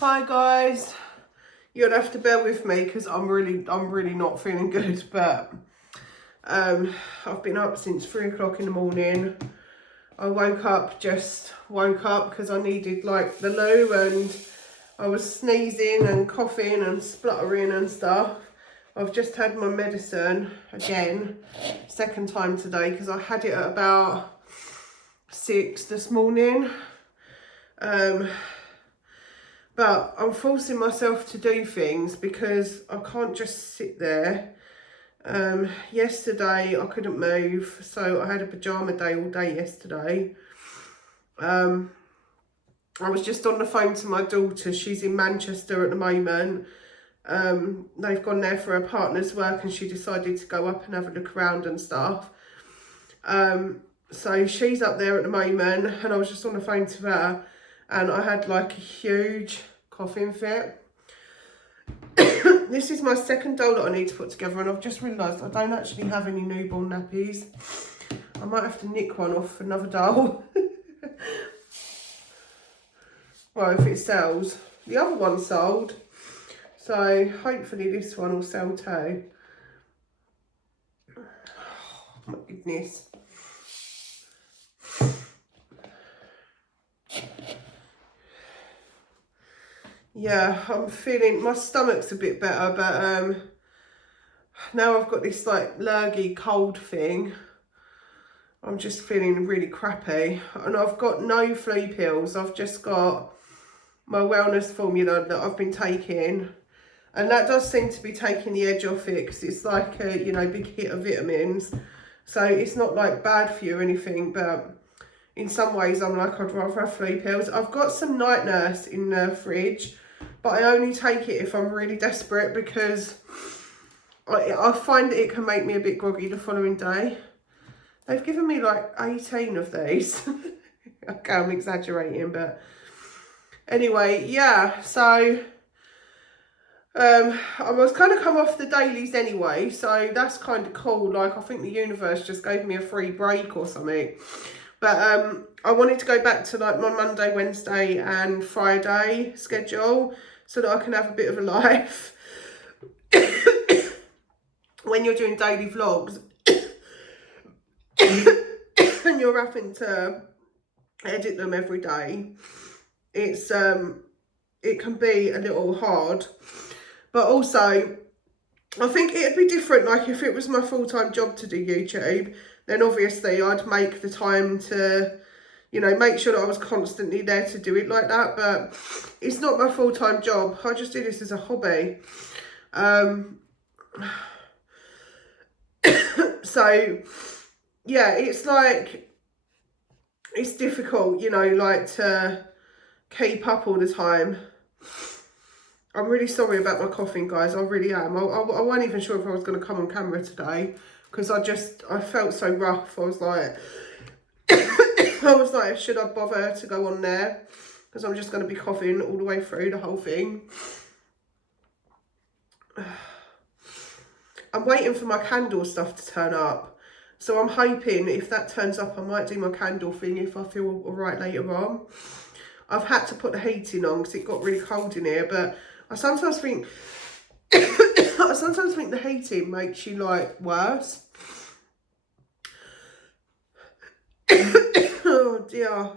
Hi guys, you'll have to bear with me because I'm really not feeling good, but I've been up since 3 o'clock in the morning. I woke up because I needed like the loo, and I was sneezing and coughing and spluttering and stuff. I've just had my medicine again, second time today, because I had it at about 6 this morning. But I'm forcing myself to do things because I can't just sit there. Yesterday I couldn't move, so I had a pyjama day all day yesterday. I was just on the phone to my daughter. She's in Manchester at the moment. They've gone there for her partner's work and she decided to go up and have a look around and stuff. So she's up there at the moment and I was just on the phone to her and I had like a huge coughing fit. This is my second doll that I need to put together, and I've just realised I don't actually have any newborn nappies. I might have to nick one off another doll. Well, if it sells. The other one sold, so hopefully this one will sell too. Oh, my goodness. Yeah, I'm feeling, my stomach's a bit better, but now I've got this like lurgy cold thing. I'm just feeling really crappy, and I've got no flu pills. I've just got my wellness formula that I've been taking, and that does seem to be taking the edge off it because it's like a, you know, big hit of vitamins. So it's not like bad for you or anything, but in some ways I'm like, I'd rather have flu pills. I've got some Night Nurse in the fridge, but I only take it if I'm really desperate because I find that it can make me a bit groggy the following day. They've given me like 18 of these. Okay, I'm exaggerating, but anyway, yeah, so I was kind of come off the dailies anyway, so that's kind of cool. Like, I think the universe just gave me a free break or something. But I wanted to go back to like my Monday, Wednesday and Friday schedule so that I can have a bit of a life. When you're doing daily vlogs and you're having to edit them every day, it's it can be a little hard. But also, I think it'd be different, like if it was my full-time job to do YouTube, then obviously I'd make the time to, you know, make sure that I was constantly there to do it like that. But it's not my full-time job. I just do this as a hobby. So, yeah, it's like, it's difficult, you know, like to keep up all the time. I'm really sorry about my coughing, guys. I really am. I wasn't even sure if I was going to come on camera today because I felt so rough. I was like, should I bother to go on there? Because I'm just going to be coughing all the way through the whole thing. I'm waiting for my candle stuff to turn up. So I'm hoping if that turns up, I might do my candle thing if I feel all right later on. I've had to put the heating on because it got really cold in here, but I sometimes think the heating makes you like worse. Oh dear.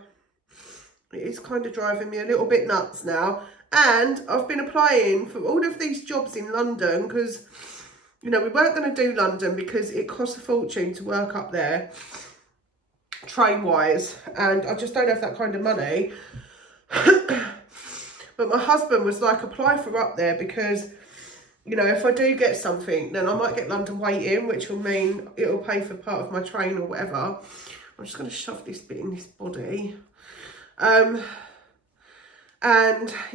It is kind of driving me a little bit nuts now. And I've been applying for all of these jobs in London because, you know, we weren't going to do London because it costs a fortune to work up there, train-wise, and I just don't have that kind of money. But my husband was like, apply for up there because, you know, if I do get something, then I might get London waiting, which will mean it'll pay for part of my train or whatever. I'm just going to shove this bit in this body. And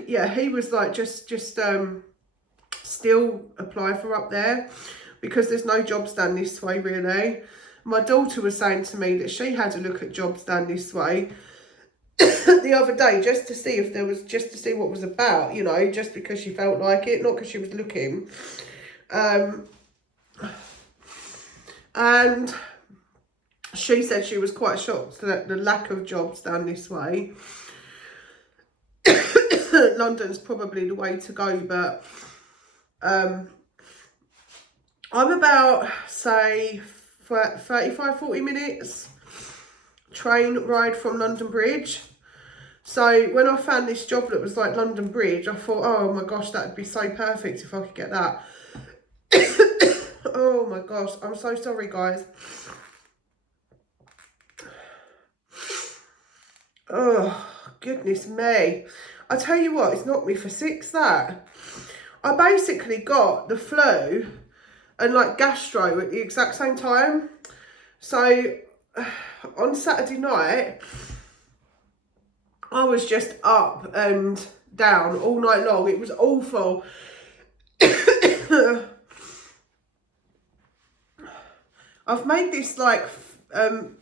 yeah, he was like, just still apply for up there because there's no jobs down this way really. My daughter was saying to me that she had a look at jobs down this way the other day just to see if there was, just to see what was about, you know, just because she felt like it, not because she was looking. And she said she was quite shocked at the lack of jobs down this way. London's probably the way to go, but I'm about, say, 35-40 minutes train ride from London Bridge. So when I found this job that was like London Bridge, I thought, oh my gosh, that would be so perfect if I could get that. Oh my gosh, I'm so sorry, guys. Oh, goodness me. I tell you what, it's knocked me for six, that. I basically got the flu and like gastro at the exact same time. So on Saturday night, I was just up and down all night long. It was awful. I've made this like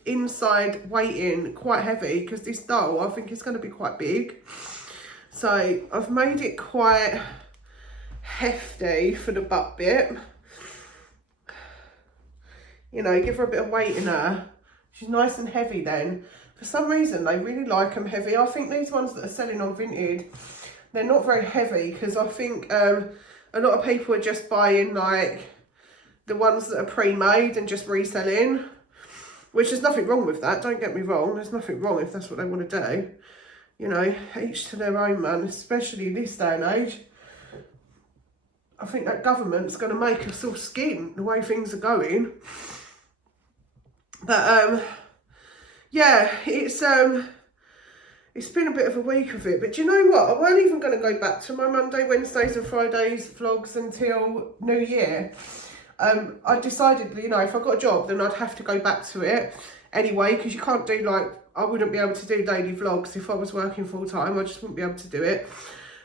inside weighting quite heavy because this doll, I think, is going to be quite big. So I've made it quite hefty for the butt bit. You know, give her a bit of weight in her. She's nice and heavy then. For some reason, they really like them heavy. I think these ones that are selling on Vinted, they're not very heavy because I think a lot of people are just buying like the ones that are pre-made and just reselling, which there's nothing wrong with that. Don't get me wrong. There's nothing wrong if that's what they want to do. You know, each to their own, man, especially this day and age. I think that government's going to make us all skin the way things are going. But yeah, it's been a bit of a week of it. But do you know what? I weren't even going to go back to my Monday, Wednesdays and Fridays vlogs until New Year. I decided, you know, if I got a job, then I'd have to go back to it anyway, because you can't do like, I wouldn't be able to do daily vlogs if I was working full time. I just wouldn't be able to do it.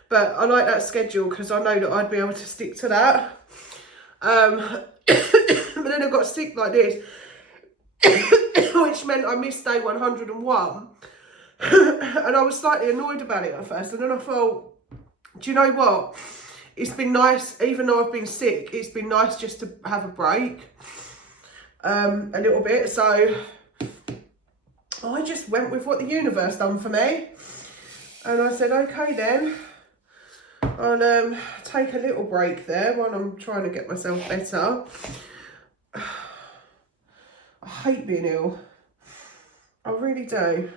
But I like that schedule because I know that I'd be able to stick to that. But then I got sick like this, which meant I missed day 101. And I was slightly annoyed about it at first. And then I thought, do you know what? It's been nice, even though I've been sick, it's been nice just to have a break a little bit. So I just went with what the universe done for me. And I said, okay then, I'll take a little break there while I'm trying to get myself better. I hate being ill. I really do.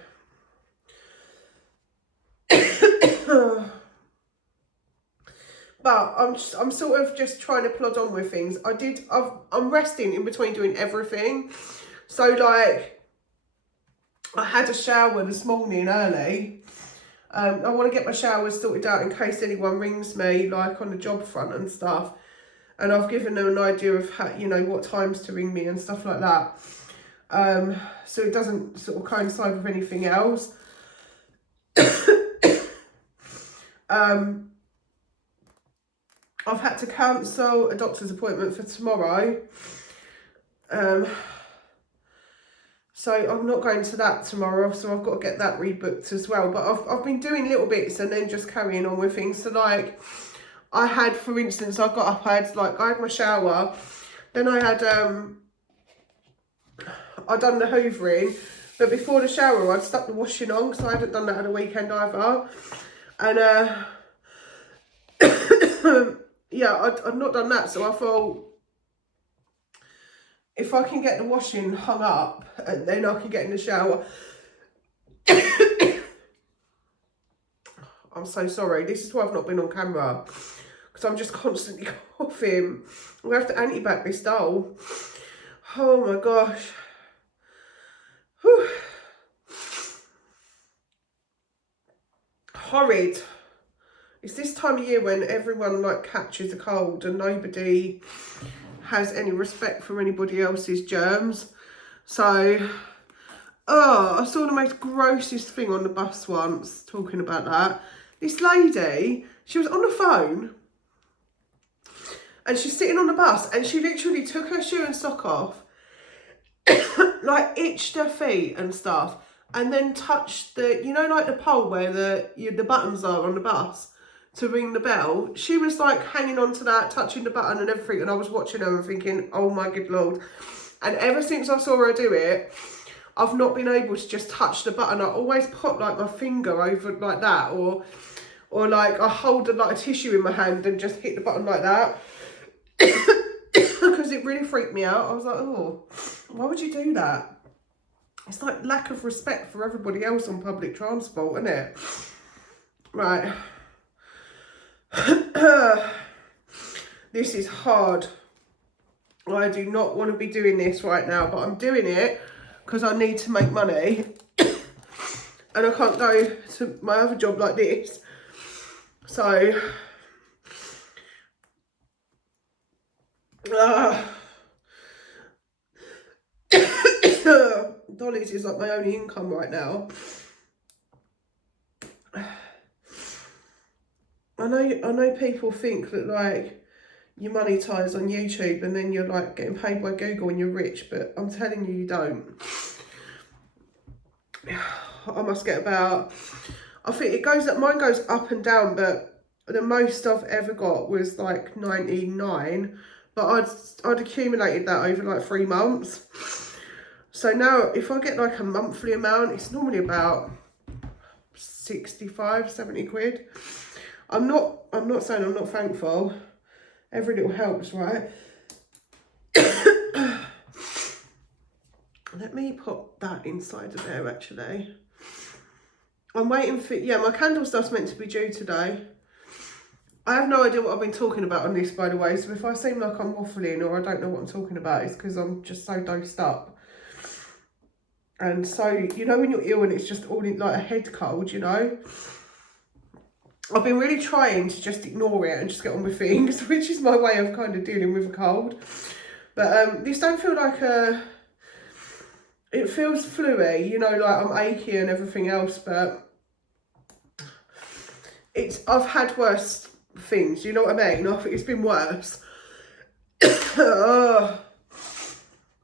But I'm sort of just trying to plod on with things. I'm resting in between doing everything. So like, I had a shower this morning early. I want to get my showers sorted out in case anyone rings me, like on the job front and stuff. And I've given them an idea of how, you know, what times to ring me and stuff like that. So it doesn't sort of coincide with anything else. I've had to cancel a doctor's appointment for tomorrow. So I'm not going to that tomorrow, so I've got to get that rebooked as well. But I've been doing little bits and then just carrying on with things. So like, I had, for instance, I got up, I had my shower, then I had I'd done the hoovering, but before the shower I'd stuck the washing on because I hadn't done that at the weekend either. And yeah, I'd not done that, so I thought, if I can get the washing hung up, and then I can get in the shower. I'm so sorry. This is why I've not been on camera, because I'm just constantly coughing. I'm going to have to anti-back this doll. Oh my gosh. Whew. Horrid. It's this time of year when everyone like catches a cold and nobody has any respect for anybody else's germs. So, oh, I saw the most grossest thing on the bus once, talking about that. This lady, she was on the phone and she's sitting on the bus and she literally took her shoe and sock off, like itched her feet and stuff, and then touched the, you know, like the pole where the buttons are on the bus to ring the bell. She was like hanging on to that, touching the button and everything, and I was watching her and thinking, oh my good Lord. And ever since I saw her do it, I've not been able to just touch the button. I always put like my finger over like that, or Or like I hold like a tissue in my hand and just hit the button like that. Because it really freaked me out. I was like, oh, why would you do that? It's like lack of respect for everybody else on public transport, isn't it? Right. This is hard. I do not want to be doing this right now, but I'm doing it because I need to make money. And I can't go to my other job like this. So, Dolly's is like my only income right now. I know people think that like you monetize on YouTube and then you're like getting paid by Google and you're rich, but I'm telling you, you don't. I must get about, I think it goes up, mine goes up and down, but the most I've ever got was like 99, but I'd accumulated that over like 3 months. So now if I get like a monthly amount, it's normally about 65, 70 quid. I'm not saying I'm not thankful. Every little helps, right? Let me put that inside of there, actually. I'm waiting for, yeah, my candle stuff's meant to be due today. I have no idea what I've been talking about on this, by the way, so if I seem like I'm waffling or I don't know what I'm talking about, it's because I'm just so dosed up. And so, you know when you're ill and it's just all in like a head cold, you know? I've been really trying to just ignore it and just get on with things, which is my way of kind of dealing with a cold. But this don't feel like a... It feels fluey, you know, like I'm achy and everything else, but I've had worse things, you know what I mean? I think it's been worse. It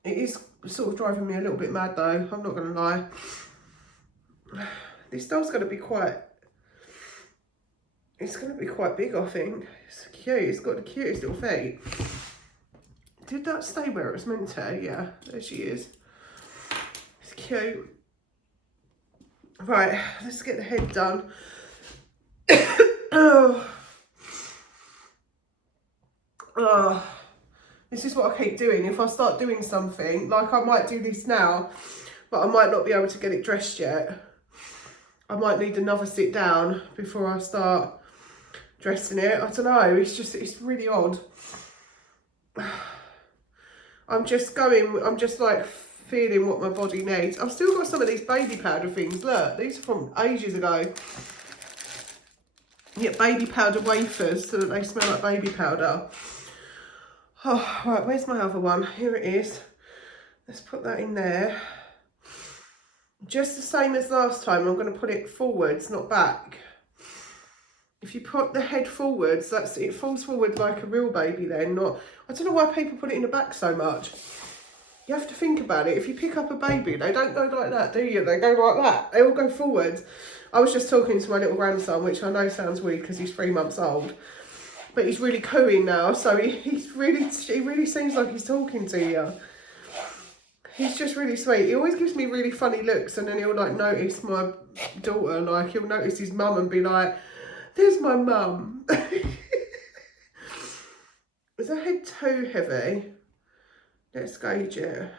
is sort of driving me a little bit mad though, I'm not going to lie. This doll's going to be quite... It's going to be quite big, I think. It's cute. It's got the cutest little feet. Did that stay where it was meant to? Yeah, there she is. It's cute. Right, let's get the head done. This is what I keep doing. If I start doing something, like I might do this now, but I might not be able to get it dressed yet. I might need another sit down before I start dressing it. I don't know, it's really odd. I'm just like feeling what my body needs. I've still got some of these baby powder things. Look, these are from ages ago. You get baby powder wafers so that they smell like baby powder. Oh, right, where's my other one? Here it is. Let's put that in there. Just the same as last time, I'm going to put it forwards, not back. If you put the head forwards, it falls forward like a real baby then, not... I don't know why people put it in the back so much. You have to think about it. If you pick up a baby, they don't go like that, do you? They go like that. They all go forwards. I was just talking to my little grandson, which I know sounds weird because he's 3 months old. But he's really cooing now, so he really seems like he's talking to you. He's just really sweet. He always gives me really funny looks, and then he'll like notice my daughter, like he'll notice his mum and be like, there's my mum. Is that head too heavy? Let's gauge it.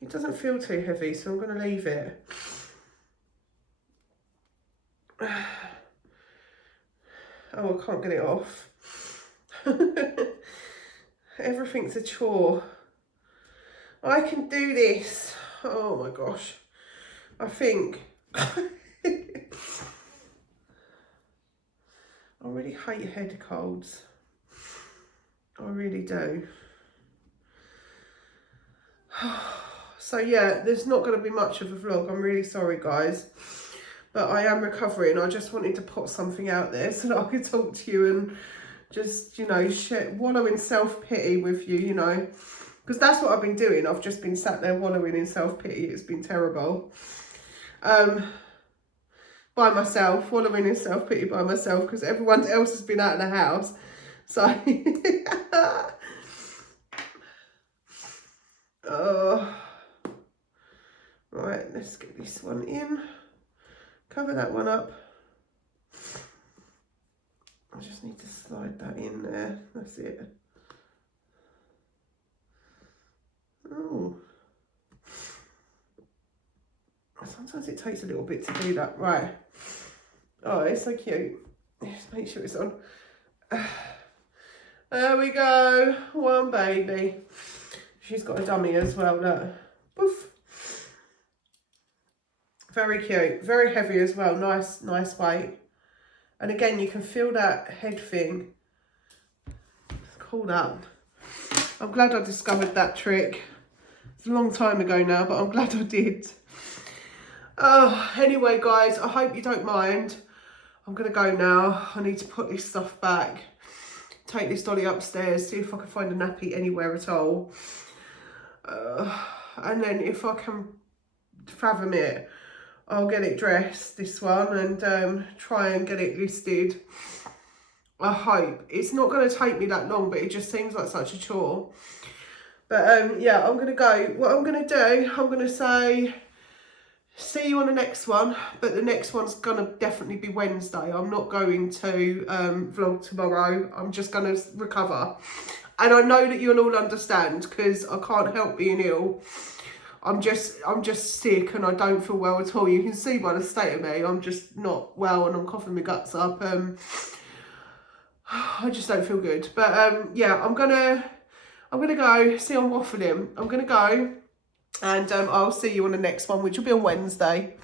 It doesn't feel too heavy, so I'm going to leave it. Oh, I can't get it off. Everything's a chore. I can do this. Oh my gosh. I think. I really hate head colds. I really do. So yeah, there's not going to be much of a vlog. I'm really sorry, guys. But I am recovering. I just wanted to put something out there so that I could talk to you and just, you know, wallow in self-pity with you, you know. Because that's what I've been doing. I've just been sat there wallowing in self-pity. It's been terrible. By myself, wallowing in self-pity by myself because everyone else has been out of the house. So, right, let's get this one in. Cover that one up. I just need to slide that in there. That's it. Oh. Sometimes it takes a little bit to do that. Right. Oh, it's so cute. Just make sure it's on. There we go. One baby. She's got a dummy as well, look. Poof. Very cute. Very heavy as well. Nice weight. And again, you can feel that head thing. It's cool up. I'm glad I discovered that trick. It's a long time ago now, but I'm glad I did. Oh, anyway, guys, I hope you don't mind. I'm going to go now. I need to put this stuff back. Take this dolly upstairs, see if I can find a nappy anywhere at all. And then if I can fathom it, I'll get it dressed, this one, and try and get it listed. I hope. It's not going to take me that long, but it just seems like such a chore. But yeah, I'm going to go. What I'm going to do, I'm going to say, see you on the next one. But the next one's going to definitely be Wednesday. I'm not going to vlog tomorrow. I'm just going to recover. And I know that you'll all understand, because I can't help being ill. I'm just sick and I don't feel well at all. You can see by the state of me, I'm just not well and I'm coughing my guts up. I just don't feel good. But yeah, I'm gonna go. See, I'm waffling. I'm gonna go, and I'll see you on the next one, which will be on Wednesday.